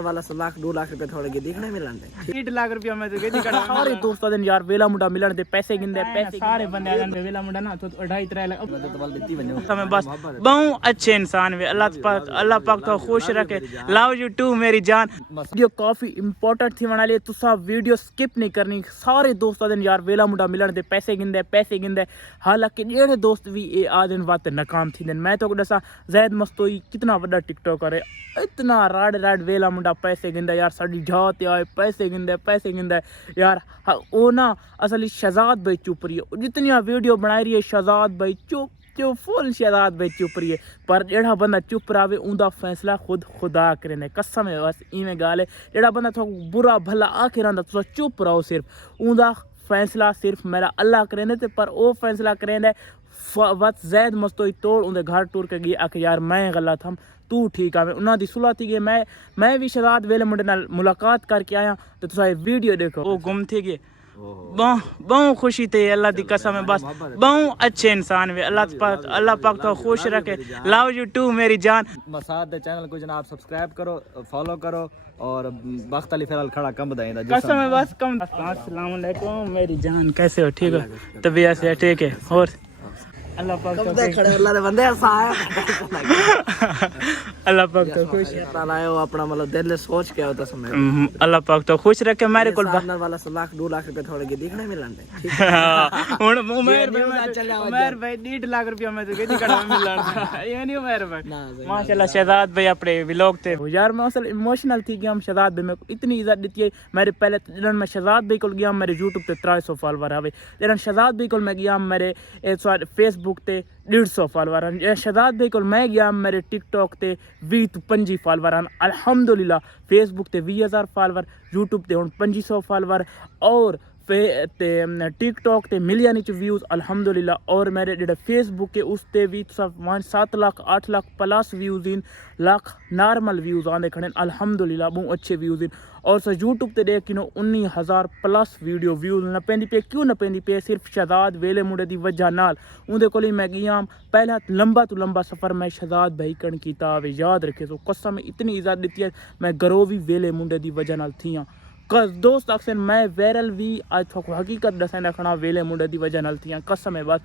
वाला 1 लाख 2 लाख रुपए थोड़े के देखने मिलन दे 1 लाख रुपया मैं तो कहती कड़ा सारे दोस्तां दे यार वेला मुंडा मिलन दे पैसे गिंदे पैसे सारे बंदे आ जांदे वेला मुंडा ना तो 2.5-3 लाख तो वाल देती वने समय बस बहु अच्छे इंसान वे अल्लाह पाक तो खुश रखे लव यू टू मेरी जान। वीडियो काफी इंपॉर्टेंट थी बना लिए तुसा वीडियो स्किप नहीं करनी। सारे दोस्तां दे यार वेला मुंडा मिलन दे पैसे गिंदे हालांकि जेड़े दोस्त भी ए आदन वात नाकाम थी मैं तो दसा जैद मस्तोई कितना बड़ा टिकटॉकर है इतना राड वेला मुंडा पैसे गिंदा यार साड़ी जात आए पैसे गिंदा यार ओ ना असली शहजाद भाई चुप रही है जितनी वीडियो बना रही है शहजाद भाई चुप फुल शहजाद भाई चुप रही है पर जेड़ा बंदा चुप रहे उनका फैसला खुद खुदा करें कसम है बस इवें गाल है जेड़ा बंदा थो बुरा भला आके रहा तुम चुप रहो सिर्फ उनका फैसला सिर्फ मेरा अल्लाह करें थे पर वो फैसला करें वत जैद मस्तोई तोड़ उनके घर टूर के गई आके यार मैं गलत हम तू ठीक है उन्होंने दी सुलह थी गई मैं भी शहजाद वेले मुंडे नाल मुलाकात करके आया तो तुसा वीडियो देखो वो गुम थी गए बहु खुशी थे अल्लाह दी कसम है बस बहु अच्छे इंसान वे अल्लाह पाक तो खुश रखे लव यू टू मेरी जान। मसाद दे चैनल को जनाब सब्सक्राइब करो फॉलो करो और वक्त अली फिलहाल खड़ा कम बताइए कसम है बस कम। अस्सलाम वालेकुम मेरी जान कैसे हो ठीक हो तबीयत से ठीक है और अल्लाह पाक तो खड़े अल्लाह दे बंदे ऐसा आया अल्लाह पाक तो खुश तालायो अपना मतलब दिल से सोच के होता समय अल्लाह पाक तो खुश रखे मेरे को वाला 1 लाख 2 लाख रुपए थोड़े के देखने मिलन दे हुन उमर भाई 1.5 लाख रुपया मैं तो कहती कड़ा मिलन ये नहीं उमर भाई माशाल्लाह शहजाद भाई अपने व्लॉग थे यार मैं असल इमोशनल थी कि हम शहजाद भाई में इतनी इज्जत दी है मेरे पहले जन मैं शहजाद भाई को गया मेरे YouTube पे 300 फॉलोवर आवे जन शहजाद भाई को मैं गया मेरे फेसबुक ते 150 फॉलोवर शहजाद भाई को मैं गया मेरे टिकटॉक ते 20-25 फॉलोवर अल्हम्दुलिल्लाह फेसबुक ते 20,000 फॉलोवर यूट्यूब ते हुन 2500 फॉलोवर और टिकटॉक ते मिलियन च व्यूज़ अल्हम्दुलिल्लाह और मेरे जेह्ड़े फेसबुक के उस ते भी 7 lakh 8 lakh plus views in lakh normal views आंदे खड़े अल्हम्दुलिल्लाह बहुत अच्छे व्यूज़ इन और सर यूट्यूब ते देख किनो 19,000 प्लस वीडियो व्यूज़ न पेंदी पे क्यों न पेंदी पे सिर्फ शहजाद वेले मुंडे दी वजह नाल उंदे कोल मैं गया पहला लंबा तो लंबा सफ़र मैं शहजाद भाई कण कीता वे याद रखे सो कसम इतनी इज्जत दी है मैं गरोह भी वेले मुंडे दी वजह नाल थी दोस्त अक्सर मैं वायरल भी आज थोक हकीकत दसें रखना वेले मुंडे दी वजह नाल थी कसम है बस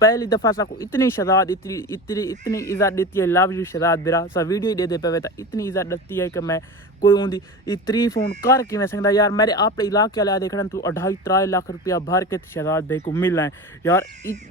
पहली दफ़ा साको इतनी शहजाद इतनी इज्जत देती है लव यू शहजाद बिरा सा वीडियो ही दे पे तो इतनी इज्जत देती है कि मैं कोई उनकी तारीफ हूँ कर कि मैं सकता यार मेरे अपने इलाके वाले देखना तू 2.5-3 लाख रुपया भर के शहजाद भाई को मिलना है यार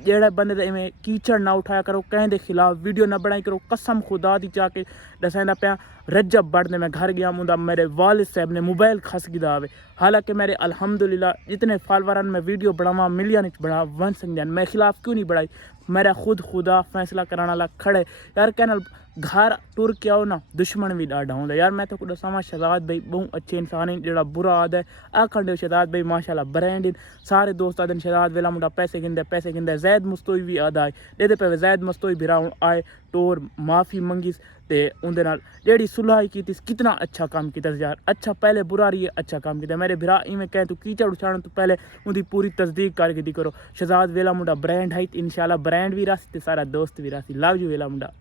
जेड़े बंदे इवें कीचड़ ना उठाया करो कहीं के खिलाफ वीडियो ना बनाई करो कसम खुदा दी जाके दसाइंदा पाया रजब बढ़ने मैं घर गया मुंदा मेरे वालिद साहब ने मोबाइल खस गिदा आवे हालांकि मेरे अल्हम्दुलिल्लाह जितने फॉलोवर मैं वीडियो बढ़ावा मिलियन बना वन सकते मैं खिलाफ क्यों नहीं बढ़ाई मेरा खुदा फैसला कराने वाला खड़े यार कहना घर टुर के आओ ना दुश्मन भी डाढ़ा होंगे यार मैं तो दसावा शहजाद भाई बहुत अच्छे इंसान है जो बुरा आद है आखंड शहजाद भाई माशाल्लाह ब्रांड इन सारे दोस्त आदन शहजाद वेला मुंडा पैसे गिंदे जैद मस्तोई भी आद आए दे पे जैद मस्तोई भी राउंड आए टोर माफ़ी मंगिस ते उनके नाल जेड़ी सुलह की कितना अच्छा काम किया यार अच्छा पहले बुरा रही है अच्छा काम किया मेरे बिरा इवें कहें तू कीचड़ उछाड़न तो पहले उनकी पूरी तस्दीक करके दी करो शहजाद वेला मुंडा ब्रांड है इंशाल्लाह ब्रांड भी रासी सारा दोस्त भी रासी लव यू वेला मुंडा।